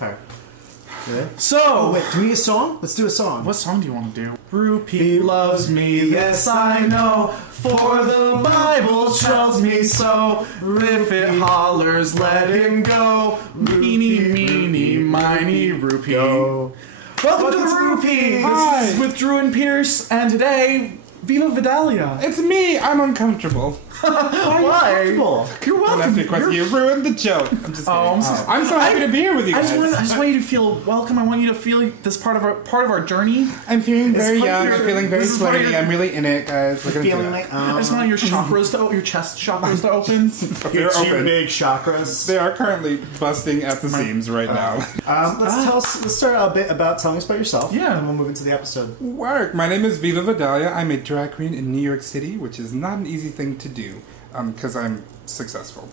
Really? So, oh, wait, do we need a song? Let's do a song. What song do you want to do? RuPeat loves me, yes I know, for the Bible tells me so. If it hollers, let him go. Meeny, meeny, miny, RuPeat. Welcome to the RuPeat! Hi! This is with Drew and Pierce, and today, Viva Vidalia. It's me! I'm uncomfortable. Why? You're welcome. You ruined the joke. I'm just kidding. I'm so happy to be here with you guys. I just want you to feel welcome. I want you to feel this part of our journey. I'm feeling very young. I'm feeling very sweaty. I'm really in it, guys. Look at feeling like I just want your chakras your chest chakras to open. Your two big chakras. They are currently busting at the seams right now. Let's start a bit about telling us about yourself. Yeah. And we'll move into the episode. Work. My name is Viva Vidalia. I'm a drag queen in New York City, which is not an easy thing to do. Because I'm successful.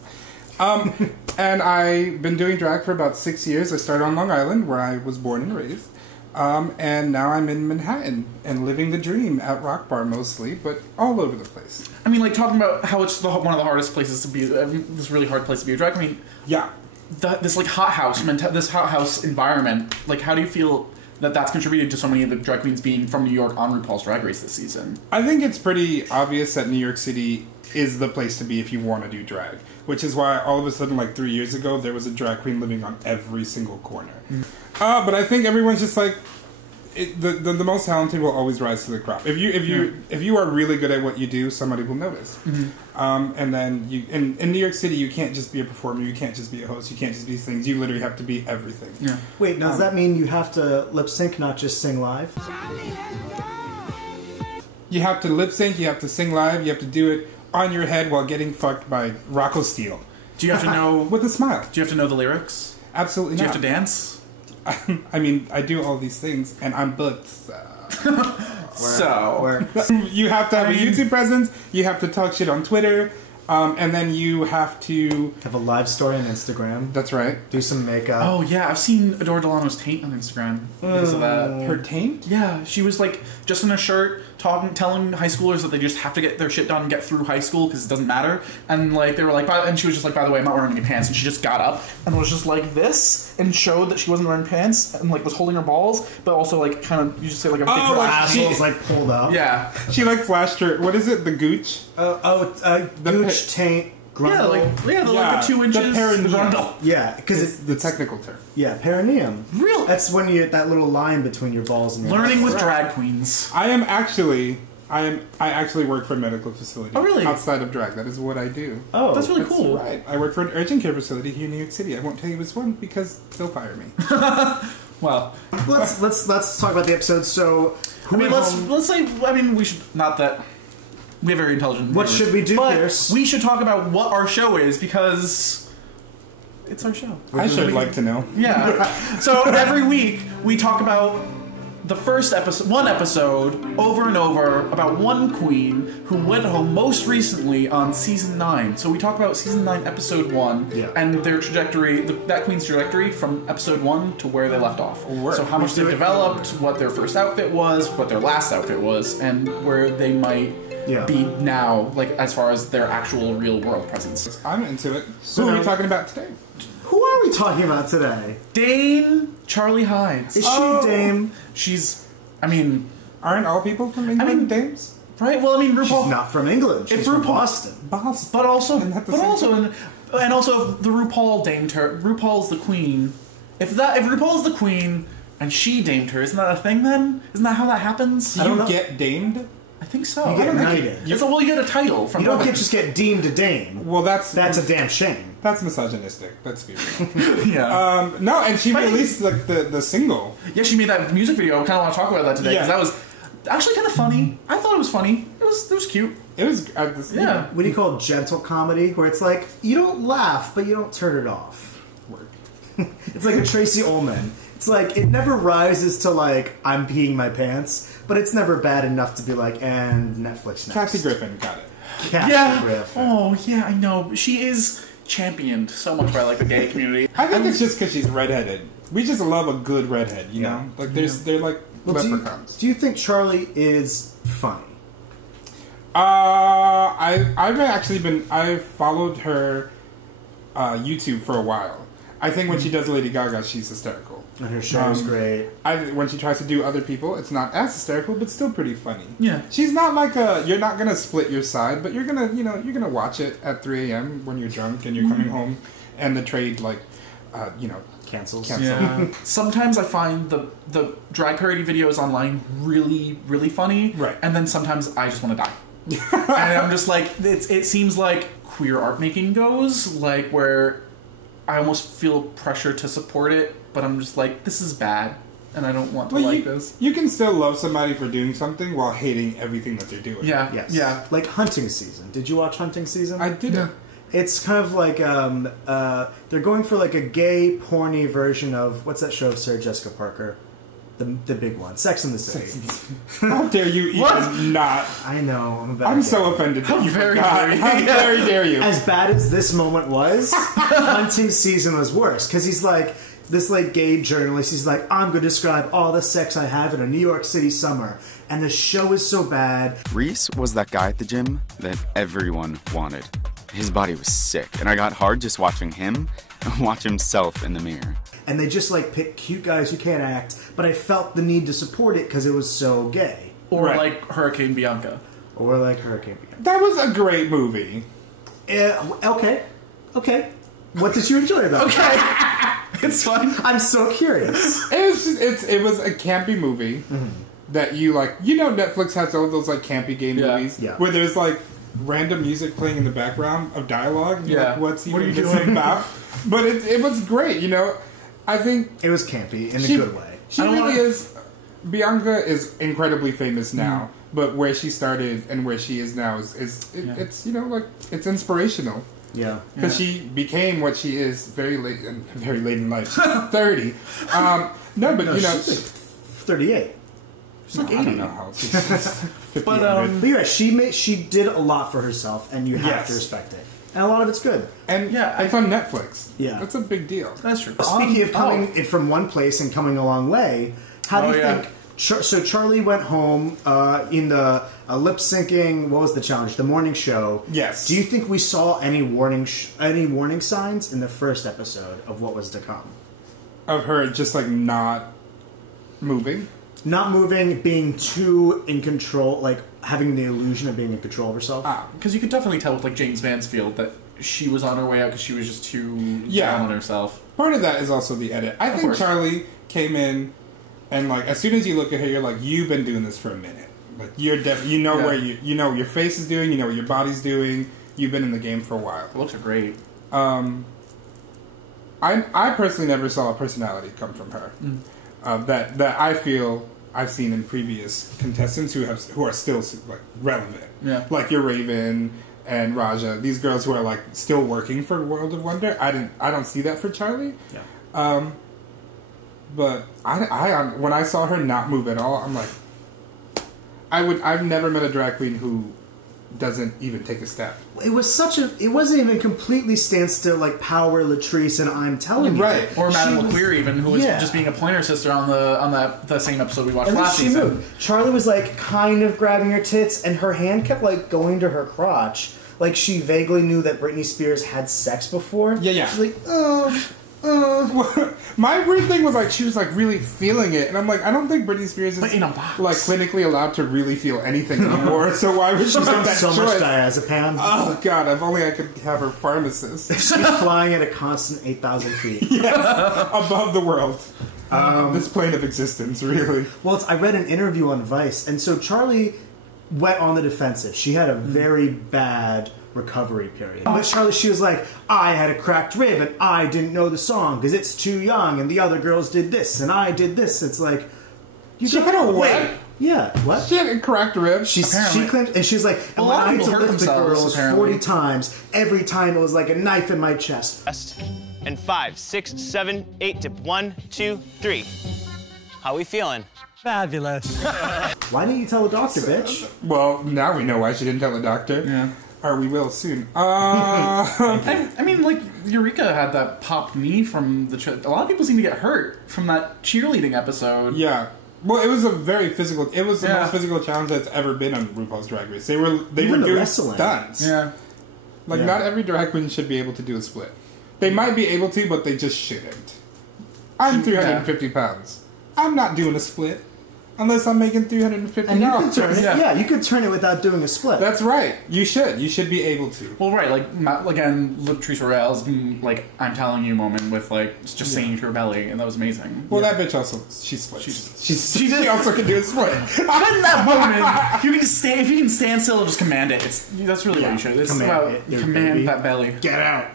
And I've been doing drag for about 6 years. I started on Long Island, where I was born and raised. And now I'm in Manhattan and living the dream at Rock Bar mostly, but all over the place. I mean, like, talking about how it's one of the hardest places to be, this really hard place to be a drag queen. Yeah. This, like, hot house environment, like, how do you feel that that's contributed to so many of the drag queens being from New York on RuPaul's Drag Race this season? I think it's pretty obvious that New York City is the place to be if you want to do drag, which is why all of a sudden, like 3 years ago, there was a drag queen living on every single corner. But I think everyone's just like, the most talented will always rise to the crop. If you are really good at what you do, somebody will notice. And then in New York City, you can't just be a performer, you can't just be a host, you can't just be these things. You literally have to be everything. Yeah. Wait, now does that mean you have to lip sync, not just sing live? You have to lip sync, you have to sing live, you have to do it on your head while getting fucked by Rocco Steele. Do you have to know... With a smile. Do you have to know the lyrics? Absolutely not. not. Do you have to dance? I mean, I do all these things, and I'm booked, so... You have to have a YouTube presence, you have to talk shit on Twitter, and then you have to... Have a live story on Instagram. That's right. Do some makeup. Oh, yeah, I've seen Adora Delano's taint on Instagram because of that. Her taint? Yeah, she was, like, just in a shirt, telling high schoolers that they just have to get their shit done and get through high school because it doesn't matter. And, like, they were like, and she was just like, by the way, I'm not wearing any pants. And she just got up and was just like this and showed that she wasn't wearing pants and, like, was holding her balls, but also, like, kind of, you just say, like, a big assholes, like, pulled up. Yeah. She, like, flashed her, what is it, the gooch? Gooch, taint, grundle. Yeah, like the 2 inches. The perineum. Grundle. Yeah, because it's the technical term. Yeah, perineum. Really? That's when that little line between your balls and your Learning with drag queens. I actually work for a medical facility. Oh, really? Outside of drag. That is what I do. Oh, that's really cool. Right. I work for an urgent care facility here in New York City. I won't tell you which one because they'll fire me. Well, let's talk about the episode. So, let's say we should not that we have very intelligent. What should we do, Pierce? We should talk about what our show is because it's our show. I should like to know. Yeah. So every week we talk about the first one episode over and over about one queen who went home most recently on season 9. So we talk about season 9, episode 1, and their trajectory, that queen's trajectory from episode 1 to where they left off. So how much they've developed, what their first outfit was, what their last outfit was, and where they might be now, like as far as their actual real world presence. I'm into it. So who are we talking about today? Who are we talking about today? Dame Charlie Hides. Is she Dame? She's, aren't all people from England dames? Right? Well, RuPaul... She's not from England. She's from Boston. But also the RuPaul damed her. RuPaul's the queen. If RuPaul's the queen and she damed her, isn't that a thing then? Isn't that how that happens? Do you get damed? I think so. You get knighted. You get a title from. You don't just get deemed a dame. Well, that's a damn shame. That's misogynistic. Let's be real. Yeah. No, and she released like the single. Yeah, she made that music video. I kind of want to talk about that today because that was actually kind of funny. I thought it was funny. It was cute. It was. What do you call gentle comedy? Where it's like you don't laugh, but you don't turn it off. Work. It's like a Tracy Ullman. It's like, it never rises to like, I'm peeing my pants, but it's never bad enough to be like, and Netflix next. Kathy Griffin got it. Kathy Griffin. Oh, yeah, I know. She is championed so much by like the gay community. I think it's just because she's redheaded. We just love a good redhead, you know? Like, they're like leprechauns. Do you think Charlie is funny? I've followed her YouTube for a while. I think when she does Lady Gaga, she's hysterical. And her show's great. When she tries to do other people, it's not as hysterical, but still pretty funny. Yeah. She's not like you're not going to split your side, but you're going to, you're going to watch it at 3 a.m. when you're drunk and you're coming home and the trade, Cancels. Yeah. Sometimes I find the drag parody videos online really, really funny. Right. And then sometimes I just want to die. And I'm just like, it seems like queer art making goes, like where I almost feel pressure to support it, but I'm just like, this is bad, and I don't want to this. You can still love somebody for doing something while hating everything that they're doing. Yeah. Yes. Yeah. Like Hunting Season. Did you watch Hunting Season? I didn't. Yeah. It's kind of like they're going for like a gay, porny version of what's that show of Sarah Jessica Parker, the big one, Sex and the City. How dare you even not? I know. I'm so offended that you forgot. How very dare you? As bad as this moment was, Hunting Season was worse because he's like this like gay journalist. He's like, I'm going to describe all the sex I have in a New York City summer, and the show is so bad. Reese was that guy at the gym that everyone wanted. His body was sick, and I got hard just watching him watch himself in the mirror. And they just like pick cute guys who can't act, but I felt the need to support it because it was so gay. Or like Hurricane Bianca. Or like Hurricane Bianca. That was a great movie. Okay. What did you enjoy about it? Okay. It's fun. I'm so curious. It was a campy movie that you like. Netflix has all those like campy gay movies where there's like random music playing in the background of dialogue. And you're like, what's what are you this doing about? But it was great. I think it was campy in a good way. She really is. Bianca is incredibly famous now, but where she started and where she is now it's it's inspirational. Yeah, because she became what she is very late in life. She's 30. She's 38. She's like 80. I don't know how old she is. But yeah, she did a lot for herself, and you have to respect it. And a lot of it's good. And it's on Netflix. Yeah, that's a big deal. That's true. Speaking of coming from one place and coming a long way, how do you think? So Charlie went home in the lip syncing. What was the challenge? The morning show. Yes. Do you think we saw any warning signs in the first episode of what was to come? Of her just like not moving. Not moving, being too in control, like having the illusion of being in control of herself. Because you could definitely tell with like James Mansfield that she was on her way out because she was just too down on herself. Part of that is also the edit. I think Charlie came in and like as soon as you look at her, you're like, you've been doing this for a minute. Like you're where you know what your face is doing, you know what your body's doing. You've been in the game for a while. The looks are great. I personally never saw a personality come from her. That I feel I've seen in previous contestants who are still like relevant. Yeah. Like your Raven and Raja, these girls who are like still working for World of Wonder. I don't see that for Charlie. Yeah. But I when I saw her not move at all, I'm like, I've never met a drag queen who doesn't even take a step. It wasn't even completely standstill like Power, Latrice, and I'm telling you. Right. Or Madame LaQueer even, who was just being a Pointer Sister on the same episode we watched last season. Moved. Charlie was like kind of grabbing her tits, and her hand kept like going to her crotch. Like she vaguely knew that Britney Spears had sex before. Yeah. She's like, My weird thing was like she was like really feeling it, and I'm like, I don't think Britney Spears is like clinically allowed to really feel anything anymore. So why would she make that so choice? Much diazepam. Oh God! If only I could have her pharmacist. She's flying at a constant 8,000 feet. Yes, above the world. This plane of existence, really. Well, I read an interview on Vice, and so Charlie went on the defensive. She had a very bad recovery period. But Charlie, she was like, I had a cracked rib and I didn't know the song because it's too young and the other girls did this and I did this. It's like, she had a what? Yeah, what? She had a cracked rib? She claimed, and she's like, and when I had to lift the girls 40 times, every time it was like a knife in my chest. And 5, 6, 7, 8, dip 1, 2, 3. How we feeling? Fabulous. Why didn't you tell the doctor, bitch? Well, now we know why she didn't tell the doctor. Yeah. Or we will soon. I mean, like, Eureka had that popped knee from a lot of people seem to get hurt from that cheerleading episode. Yeah. Well, it was a very physical... It was the most physical challenge that's ever been on RuPaul's Drag Race. They were doing stunts. Yeah. Like, not every drag queen should be able to do a split. They might be able to, but they just shouldn't. I'm 350 pounds. I'm not doing a split unless I'm making $350. And you can turn it. Yeah, you could turn it without doing a split. That's right. You should. You should be able to. Well, right, like again, Latrice Royale's like "I'm telling you" moment with like just singing to her belly, and that was amazing. Well, that bitch also she split. She also can do a split. But in that moment, you can just stand. If you can stand still, just command it. That's really what you should. It's about command that belly. Get out.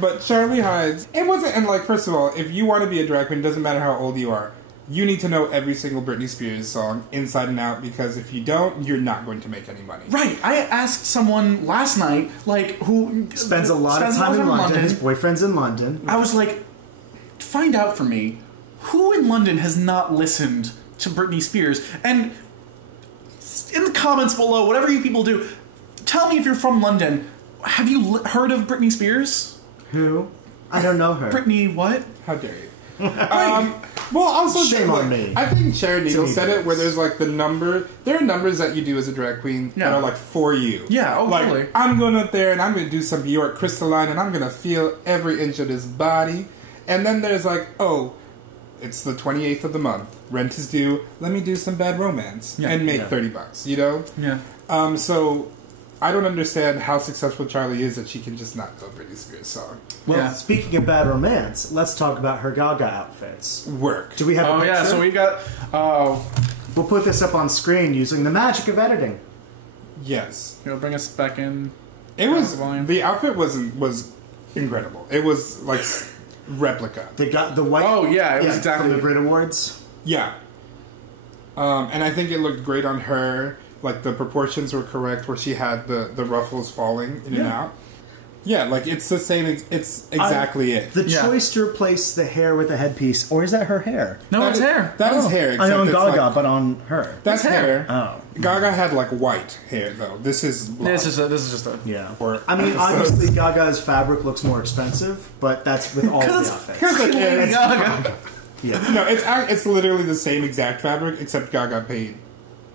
But Charlie Hides, it wasn't. And like, first of all, if you want to be a drag queen, it doesn't matter how old you are. You need to know every single Britney Spears song inside and out, because if you don't, you're not going to make any money. Right. I asked someone last night, like, who spends a lot of time in London. His boyfriend's in London. I was like, find out for me, who in London has not listened to Britney Spears? And in the comments below, whatever you people do, tell me if you're from London. Have you heard of Britney Spears? Who? I don't know her. Britney what? How dare you? Well, also shame on me. I think Sharon Needle said it, where there's like the number. There are numbers that you do as a drag queen that are like for you. Yeah, like totally. I'm going up there and I'm going to do some Bjork crystalline and I'm going to feel every inch of this body. And then there's like, oh, it's the 28th of the month. Rent is due. Let me do some Bad Romance and make $30. You know? Yeah. So I don't understand how successful Charlie is that she can just not know a Britney Spears song. Well, speaking of Bad Romance, let's talk about her Gaga outfits. Work. Do we have a picture? Yeah, so we got... We'll put this up on screen using the magic of editing. Yes. You'll bring us back in. It was... The outfit was incredible. It was like replica. They got the white... Oh, yeah, it was exactly... From the Brit Awards. Yeah. And I think it looked great on her. Like, the proportions were correct, where she had the ruffles falling in and out. Yeah, like, it's the same, it's exactly it. The choice to replace the hair with a headpiece, or is that her hair? No, it's hair. That is hair. I know on Gaga, but on her. That's hair. Oh. Gaga had, like, white hair, though. This is blonde. This is just a... Yeah. I mean, obviously, Gaga's fabric looks more expensive, but that's with all the outfits. Because like, Gaga. Yeah. No, it's literally the same exact fabric, except Gaga paid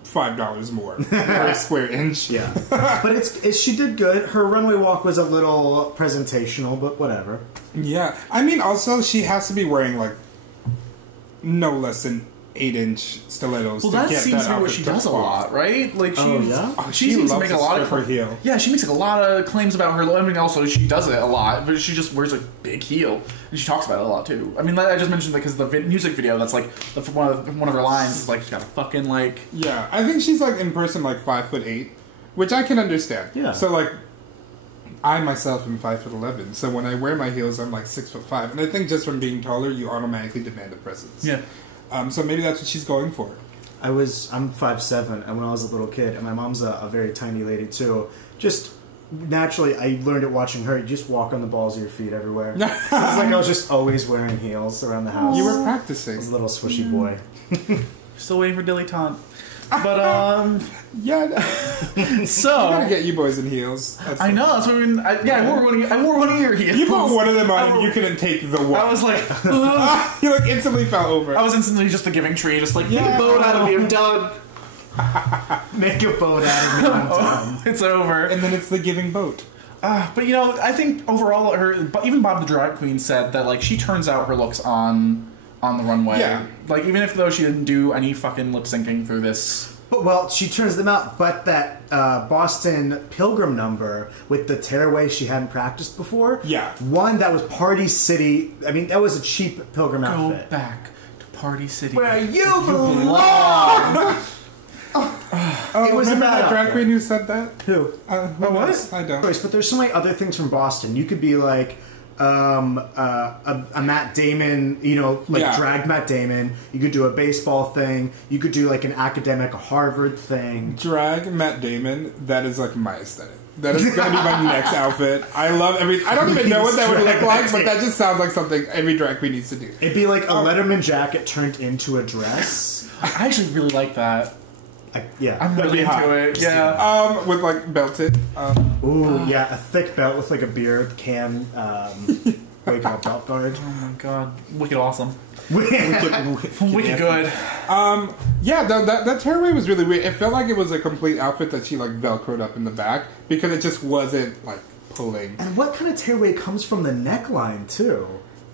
$5 more per square inch. Yeah, but she did good. Her runway walk was a little presentational, but whatever. Yeah, I mean, also she has to be wearing like no less than 8-inch stilettos. Well, to that get seems to that be what she does a lot, right? Like, she seems to make a lot of her heel. Yeah, she makes like a lot of claims about her. I mean, also she does it a lot, but she just wears a big heel, and she talks about it a lot too. I mean, like I just mentioned, because the music video, that's like one of her lines is like she's got a fucking like. Yeah, I think she's like in person like 5'8", which I can understand. Yeah. So like, I myself am 5'11", so when I wear my heels, I'm like 6'5", and I think just from being taller, you automatically demand a presence. Yeah. So maybe that's what she's going for. I'm 5'7", and when I was a little kid, and my mom's a very tiny lady too, just naturally I learned it watching her. You just walk on the balls of your feet everywhere. It's like I was just always wearing heels around the house. You were practicing. I was a little swishy boy. Still waiting for dilettante. But yeah. So I gotta get you boys in heels. I know. That's what I wore one of your heels. You put one of them on, and you couldn't take the one. I was like, you like instantly fell over. I was instantly just the giving tree, just like make a boat out of me. I'm done. Make a boat out of me. I'm done. It's over. And then it's the giving boat. But you know, I think overall, even Bob the Drag Queen said that like she turns out her looks on the runway. Yeah. Like, even if though she didn't do any fucking lip syncing through this. Well, she turns them out, but that Boston Pilgrim number with the tearaway she hadn't practiced before. Yeah. One that was Party City. I mean, that was a cheap Pilgrim outfit. Go back to Party City. Where you belong! It was remember that drag queen who said that? Who? What? I don't. But there's so many other things from Boston. You could be like a Matt Damon, drag Matt Damon. You could do a baseball thing. You could do like an academic Harvard thing. Drag Matt Damon. That is like my aesthetic. That is going to be my next outfit. I love every. I don't even know what that would look like, but that just sounds like something every drag queen needs to do. It'd be like a Letterman jacket turned into a dress. I actually really like that. I'm really into it. Yeah. With like belted. Yeah, a thick belt with like a beer can. Wake up belt guard. Oh my god, wicked awesome. Wicked good. Yeah, that tearaway was really weird. It felt like it was a complete outfit that she like velcroed up in the back because it just wasn't like pulling. And what kind of tearaway comes from the neckline too?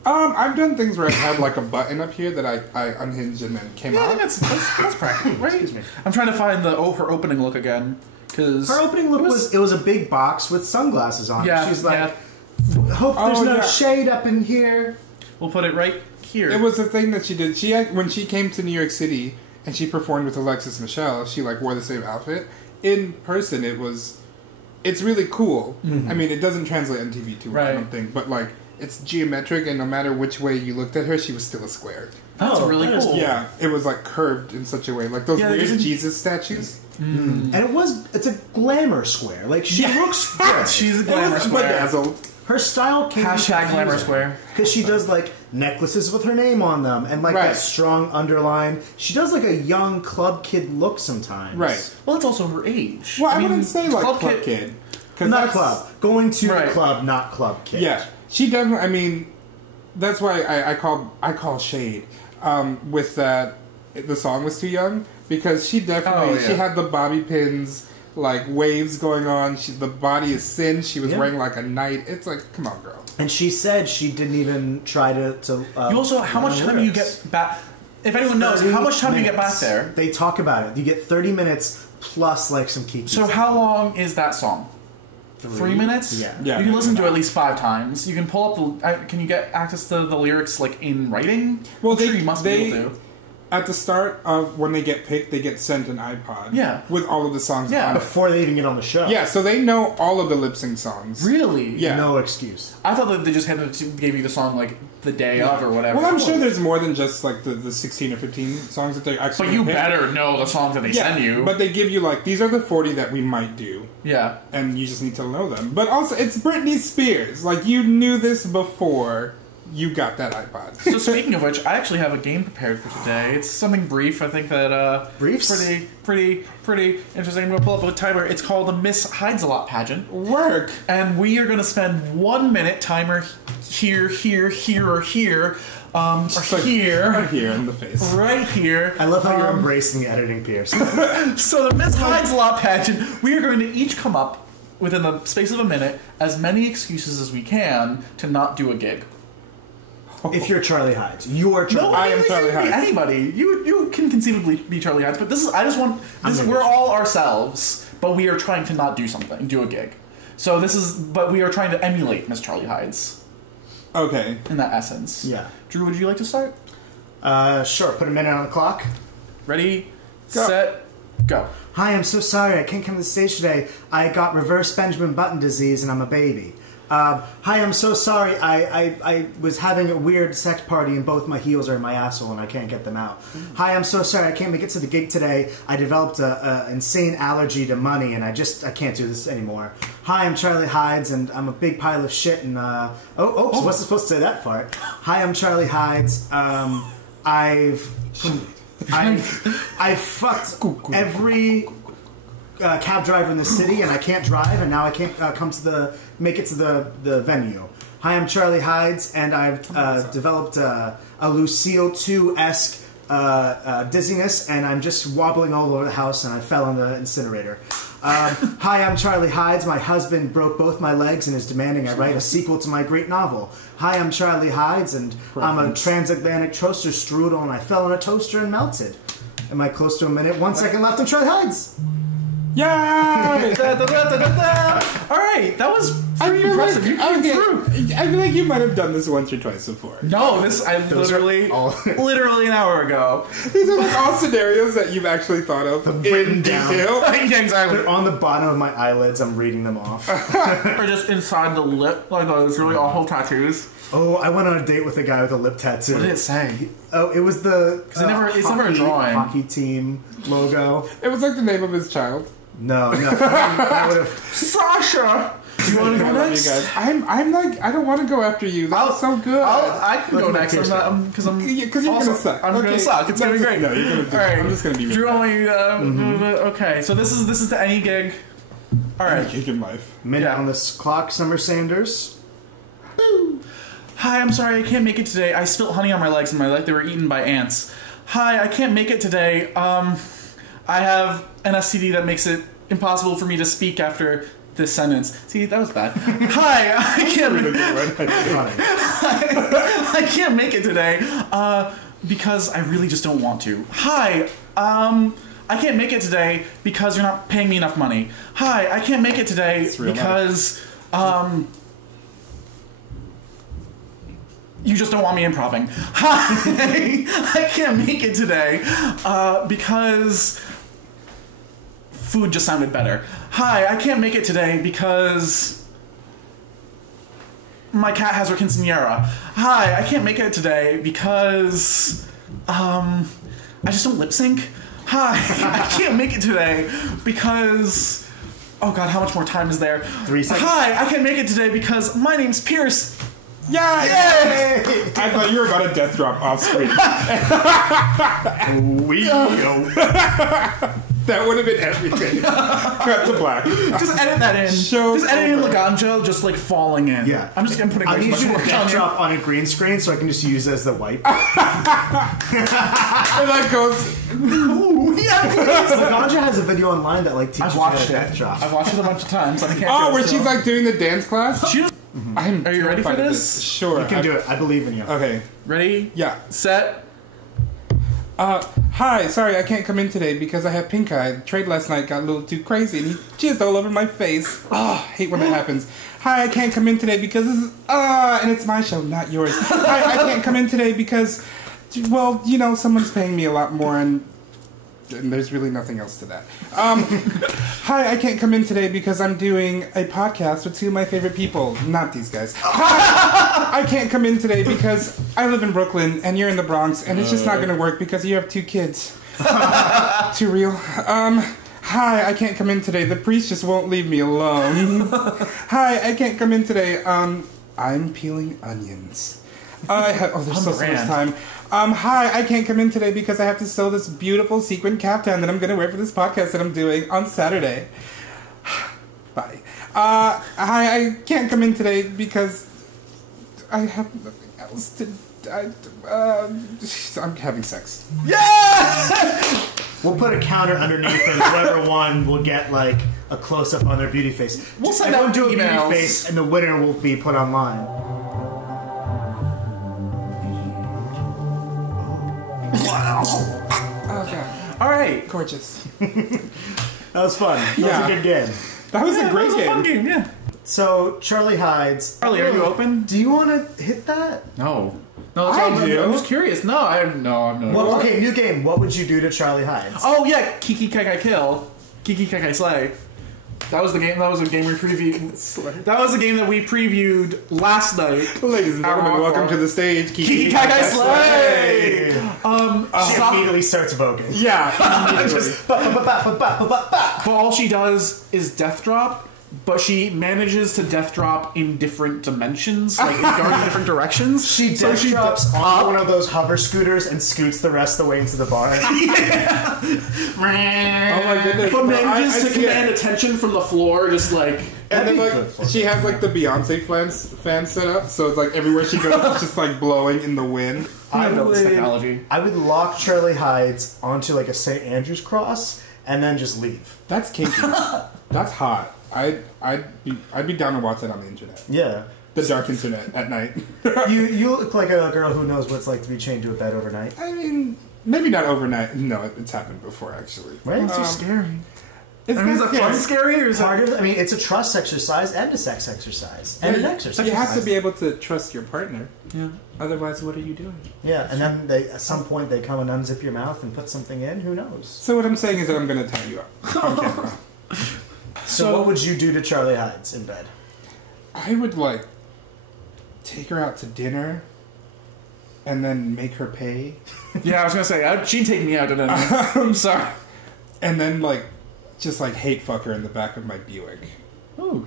I've done things where I've had like a button up here that I unhinged and then came Yeah, I out. think that's practical, right? Excuse me. I'm trying to find her opening look again. Cause Her opening look was a big box with sunglasses on. Yeah, She's like, hope there's no shade up in here. We'll put it right here. It was the thing that she did. When she came to New York City and she performed with Alexis Michelle, she like wore the same outfit. In person, it's really cool. Mm-hmm. I mean, it doesn't translate on TV too well, I don't think, but like it's geometric, and no matter which way you looked at her, she was still a square. That's really cool. Yeah, it was like curved in such a way, like those weird Jesus statues. And it's a glamour square. Like she looks good. She's a glamour square. Bedazzled. Her style can Hashtag glamour square. Because she does like necklaces with her name on them and like that strong underline. She does like a young club kid look sometimes. Right. Well, it's also her age. Well, I wouldn't say like club kid. Not club. Going to the club, not club kid. Yeah. She definitely, I mean, that's why I call shade with that the song was too young, because she definitely she had the bobby pins, like waves going on. The body is thin. She was wearing like a knight. It's like, come on, girl. And she said she didn't even try to you also, how much time do you get back? If anyone knows, how much time do you get back there? They talk about it. You get 30 minutes plus like some key. So how long is that song? 3 minutes? Yeah. You can listen to it at least 5 times. You can pull up can you get access to the lyrics like in writing? Well, I'm sure you must be able to. At the start of when they get picked, they get sent an iPod. Yeah. With all of the songs on it. Before they even get on the show. Yeah, so they know all of the lip sync songs. Really? Yeah. No excuse. I thought that they just gave you the song like the day of or whatever. Well, I'm sure there's more than just like the 16 or 15 songs that they actually But you pick. better know the songs that they send you. But they give you like, these are the 40 that we might do. Yeah. And you just need to know them. But also, it's Britney Spears. Like, you knew this before you got that iPod. So speaking of which, I actually have a game prepared for today. It's something brief. I think that Briefs? pretty interesting. I'm going to pull up a timer. It's called the Miss Hides a Lot pageant. Work. And we are going to spend 1 minute timer here, or here. Right here in the face. Right here. I love how you're embracing the editing, Pierce. So the Miss Hides a Lot pageant, we are going to each come up within the space of a minute as many excuses as we can to not do a gig. If you're Charlie Hides, you are Charlie. No, I am Charlie Hides. Anybody, you can conceivably be Charlie Hides, but we're all ourselves, but we are trying to not do something, do a gig. So but we are trying to emulate Miss Charlie Hides. Okay. In that essence. Yeah. Drew, would you like to start? Sure. Put a minute on the clock. Ready, Go. Set, go. Hi, I'm so sorry I can't come to the stage today. I got reverse Benjamin Button disease and I'm a baby. Hi, I'm so sorry. I was having a weird sex party and both my heels are in my asshole and I can't get them out. Hi, I'm so sorry I can't make it to the gig today. I developed an insane allergy to money and I can't do this anymore. Hi, I'm Charlie Hides and I'm a big pile of shit and wasn't supposed to say that part. Hi, I'm Charlie Hides. I've fucked every cab driver in the city and I can't drive and now I can't make it to the venue. Hi, I'm Charlie Hides and I've developed a Lucille 2-esque dizziness and I'm just wobbling all over the house and I fell in the incinerator. Hi, I'm Charlie Hides. My husband broke both my legs and is demanding I write a sequel to my great novel. Hi, I'm Charlie Hides and I'm a transatlantic toaster strudel and I fell in a toaster and melted. Am I close to a minute? 1 second left on Charlie Hides. Yay! Alright, that was pretty impressive. You came through. I feel like you might have done this once or twice before. No, literally an hour ago. These are like all scenarios that you've actually thought of in detail. Yeah, exactly. They're on the bottom of my eyelids. I'm reading them off. Or just inside the lip, like those really awful tattoos. Oh, I went on a date with a guy with a lip tattoo. What did it say? Oh, it was the it's never a drawing. Hockey team logo. It was like the name of his child. No. I would have. Sasha! Do you want to go next? You guys. I'm like, I don't want to go after you. That's so good. I can go next because you're gonna suck. I'm gonna suck. It's gonna be great. No, you're gonna do. Right. I'm just gonna be. Drew, okay. So this is to any gig. All right. Any gig in life. Minute on this clock. Summer Sanders. Boo. Hi, I'm sorry I can't make it today. I spilled honey on my legs and they were eaten by ants. Hi, I can't make it today. I have an STD that makes it impossible for me to speak after this sentence. See, that was bad. Hi, I can't make it today because I really just don't want to. Hi, I can't make it today because you're not paying me enough money. Hi, I can't make it today because you just don't want me improving. Hi, I can't make it today because food just sounded better. Hi, I can't make it today because my cat has her quinceañera. Hi, I can't make it today because I just don't lip sync. Hi, I can't make it today because oh god, how much more time is there? 3 seconds. Hi, I can't make it today because my name's Pierce. Yay! I thought you were about to death drop off screen. That would have been everything. Cut to black. Just edit that in. Just edit in Laganja just like falling in. Yeah. I'm just gonna put a I need you to on death drop on a green screen so I can just use it as the wipe. And that goes. Ooh, yeah, please. Laganja has a video online that like teaches I've watched you it. how to death drop. I've watched it a bunch of times. And I can't Oh, do it where still. she's like doing the dance class? She- Are you ready for this? Sure. You can do it. I believe in you. Okay. Ready? Yeah. Set. Hi, sorry I can't come in today because I have pink eye. Trade last night got a little too crazy and he jizzed all over my face. Hate when that happens. Hi, I can't come in today because this is, and it's my show, not yours. Hi, I can't come in today because, well, you know, someone's paying me a lot more and there's really nothing else to that. Hi, I can't come in today because I'm doing a podcast with two of my favorite people. Not these guys. Hi, I can't come in today because I live in Brooklyn and you're in the Bronx and it's just not going to work because you have 2 kids. Too real. Hi, I can't come in today. The priest just won't leave me alone. Hi, I can't come in today. I'm peeling onions. There's so much time. Hi, I can't come in today because I have to sew this beautiful sequin caftan that I'm going to wear for this podcast that I'm doing on Saturday. Bye. Hi, I can't come in today because I have nothing else to... I'm having sex. Yeah! We'll put a counter underneath and whoever won will get like a close-up on their beauty face. We'll send Everyone out do a beauty emails. face and the winner will be put online. Oh, God. All right. Gorgeous. That was fun. That Yeah. was a good game. That was a That great was a game. fun game, yeah. So, Charlie hides. Charlie, are you open? Do you want to hit that? No. No, that's I all do. I'm just curious. No, I'm not. Well, okay, new game. What would you do to Charlie hides? Oh yeah, Kiki Kakai Kill, Kiki Kakai Slay. That was the game. That was a game we previewed. That was a game that we previewed last night. Ladies and gentlemen, welcome to the stage, Kiki Kakai Slay. She immediately starts voguing. Yeah. But all she does is death drop. But she manages to death drop in different dimensions, like going in different directions. She death drops on one of those hover scooters and scoots the rest of the way into the bar. Oh my goodness. But manages to see command it. attention from the floor, just like. And then, That'd be like, good for she has, like, the Beyonce fan set up, so it's like everywhere she goes, it's just, like, blowing in the wind. I know this technology. I would lock Charlie Hides onto like a St. Andrew's cross and then just leave. That's kinky. That's hot. I'd be down to watch that on the internet. Yeah. The dark internet at night. You look like a girl who knows what it's like to be chained to a bed overnight. I mean, maybe not overnight. No, it's happened before, actually. Right? It's so scary. It's I mean, is not it fun scary or is Part it? of, I mean, it's a trust exercise and a sex exercise and an exercise. You have to be able to trust your partner. Yeah. Otherwise, what are you doing? Yeah, and then at some point they come and unzip your mouth and put something in. Who knows? So what I'm saying is that I'm going to tie you up on camera. So what would you do to Charlie Hides in bed? I would, like, take her out to dinner and then make her pay. Yeah, I was gonna say she'd take me out to dinner. I'm sorry. And then, like, just, like, hate fuck her in the back of my Buick. Ooh.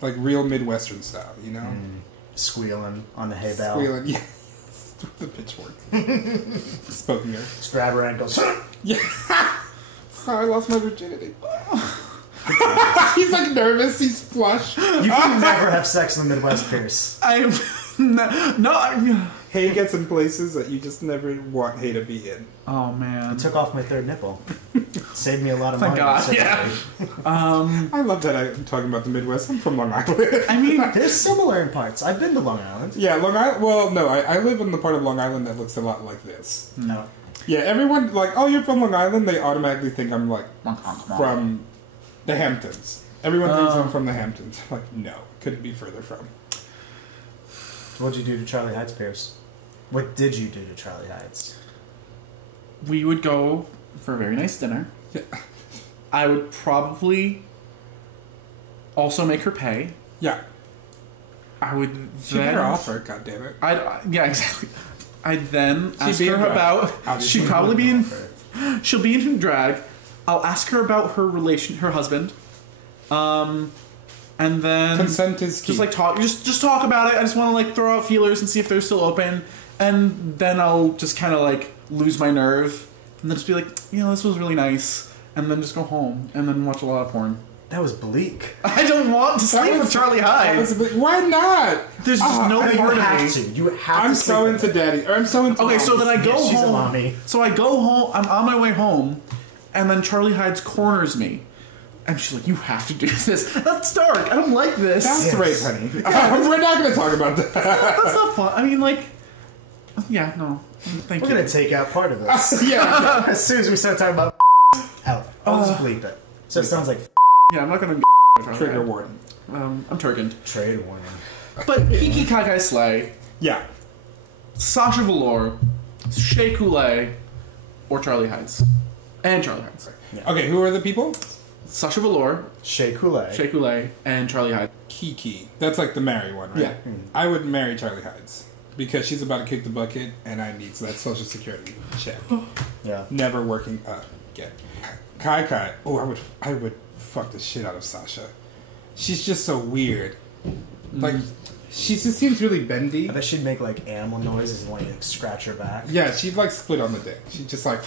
Like, real Midwestern style, you know? Squealing on the hay bale. Squealing, yeah. With the pitchfork. Spoken her. Just grab her ankles. Yeah. So I lost my virginity. He's, like, nervous. He's flushed. You can never have sex in the Midwest, Pierce. I'm no. Hay gets in places that you just never want Hay to be in. Oh man. I took off my third nipple. Saved me a lot of Thank money. God. Yeah. I love that I'm talking about the Midwest. I'm from Long Island. I mean, They're similar in parts. I've been to Long Island. Yeah, Long Island. Well, no, I live in the part of Long Island that looks a lot like this. No. Yeah, everyone, like, oh, you're from Long Island, they automatically think I'm, like, from the Hamptons. Everyone thinks I'm from the Hamptons. I'm like, no, couldn't be further from. What'd you do to Charlie Heights, Pierce? What did you do to Charlie Heights? we would go for a very nice dinner. Yeah. I would probably also make her pay. Yeah. I would She then... better offer, goddammit. Yeah, exactly. I'd then ask be her in drag, about... obviously. She'd probably be in... She'll be in drag. I'll ask her about her her husband. And then... Consent is key. Just like talk... Just talk about it. I just want to like throw out feelers and see if they're still open. And then I'll just kind of like lose my nerve. And then just be like, you know, this was really nice. And then just go home. And then watch a lot of porn. That was bleak. I don't want to sleep with Charlie Hyde. Why not? There's just no I mean, part you of have me. to. You have I'm to. so sleep into with her. daddy. Or I'm so into Okay, so then I go Yes, she's a home. mommy. So I go home. I'm on my way home, and then Charlie Hyde corners me, and she's like, "You have to do this. That's dark. I don't like this. That's Yes. rape, honey. We're not going to talk about that. That's not fun. I mean, like, yeah, no, thank We're you. gonna take out part of this. Yeah. As soon as we start talking about out, I'll just bleep it. So it sounds like Yeah, I'm not gonna. Trigger warning. I'm turkened. trade warning. But Kiki Kakai Slay, Yeah. Sasha Velour, Shea Coulee, or Charlie Hydes, and Charlie Hydes. Okay, who are the people? Sasha Velour, Shea Coulee. Shea Coulee, and Charlie Hyde. Kiki. That's like the marry one, right? Yeah. I would marry Charlie Hides. Because she's about to kick the bucket and I need that social security check. Yeah. Never working again. Kai Kai. Oh, I would fuck the shit out of Sasha. She's just so weird. Like, she just seems really bendy. I bet she'd make like animal noises and like scratch her back. Yeah, she'd like split on the dick. She'd just like...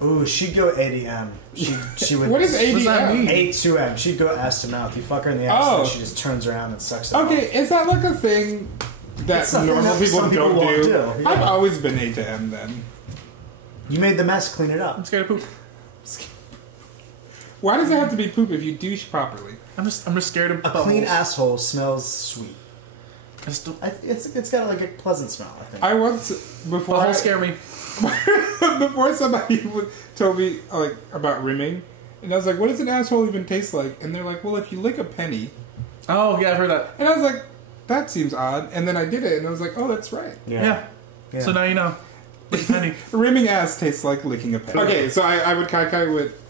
Ooh, she'd go ADM. She would. What is What does that ADM? mean? A2M. She'd go ass to mouth. You fuck her in the ass, Oh. and she just turns around and sucks it off. Okay, is that like a thing that It's something normal that people some people don't won't do? do, yeah. I've always been A to M then. You made the mess. Clean it up. I'm scared of poop. Why does it have to be poop if you douche properly? I'm just scared of A bubbles. clean asshole smells sweet. I just don't, It's got like a pleasant smell. I think. I once before bubbles scare me. before somebody told me like about rimming, and I was like, "What does an asshole even taste like?" And they're like, "Well, if you lick a penny," Oh yeah, I've heard that. and I was like, "That seems odd." And then I did it, and I was like, "Oh, that's right." Yeah. Yeah. So now you know. Penny. Rimming ass tastes like licking a penny. Okay, so I would kai with.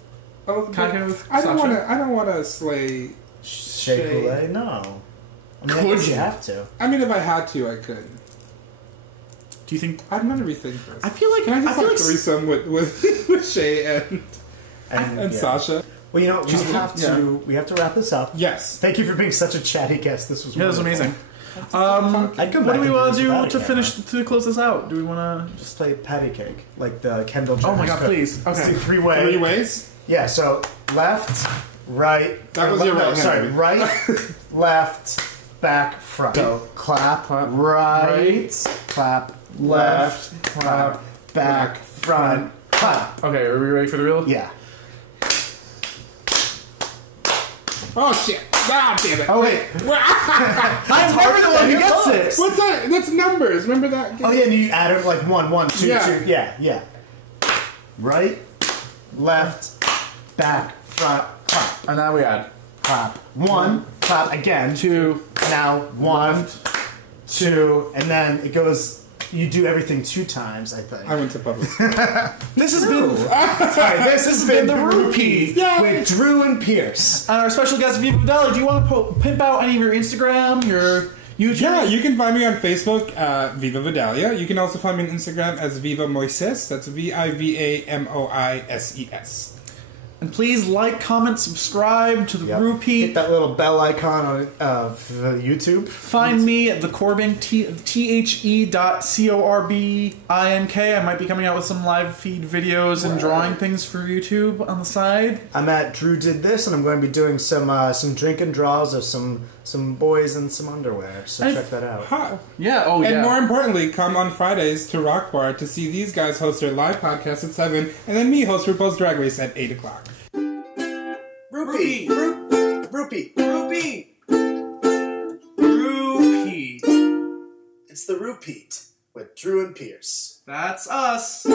Oh, Kai-Kai with I don't Sasha? want to. I don't want to slay. Shea Coulee? No. I mean, I Could guess you you? have to. I mean, if I had to, I could. Do you think? I'm gonna rethink this. I feel like Can I just feel like threesome with Shay and And yeah. Sasha? Well, you know, we Just- have yeah. to. We have to wrap this up. Yes. Thank you for being such a chatty guest. This was Yeah, this was wonderful. amazing. I'd come What back do we and want this to do without a to camera. finish to close this out? Do we want to? Just play patty cake, like the Kendall Jenner. Oh my god, please. Let's do Okay. three-way. 3 ways. Yeah. So left, right. That was your no, right sorry, hand. right, left, back, front. So clap, right, clap, left, clap, back, front, clap. Okay, are we ready for the real? Yeah. Oh shit! Ah, damn it! Oh wait. I'm never the one who gets it. What's that? That's numbers. Remember that? Oh yeah, and you add it like 1, 1, 2, Yeah. 2. Yeah. Right, left, back, front, clap, And now we add clap. 1, clap again. 2. Now 1, 2, and then it goes. You do everything 2 times, I think. I went to public. This has been Sorry, this has been the the RuPeat. Yay! with Drew and Pierce. and our special guest VIva Vidalia. Do you want to pimp out any of your Instagram, your YouTube? Yeah, you can find me on Facebook, Viva Vidalia. You can also find me on Instagram as Viva Moises. That's VIVAMOISES. And please like, comment, subscribe to the Hit RuPeat. that little bell icon of YouTube. Find me at the Corbin, THE.CORBINK. I might be coming out with some live feed videos and drawing things for YouTube on the side. I'm at Drew Did This, and I'm going to be doing some drink and draws of some some boys in some underwear. So check that out. Ha. Yeah, oh And yeah. more importantly, come on Fridays to Rock Bar to see these guys host their live podcast at 7, and then me host RuPaul's Drag Race at 8 o'clock. RuPeat! RuPeat! RuPeat! RuPeat. It's the RuPeat with Drew and Pierce. That's us.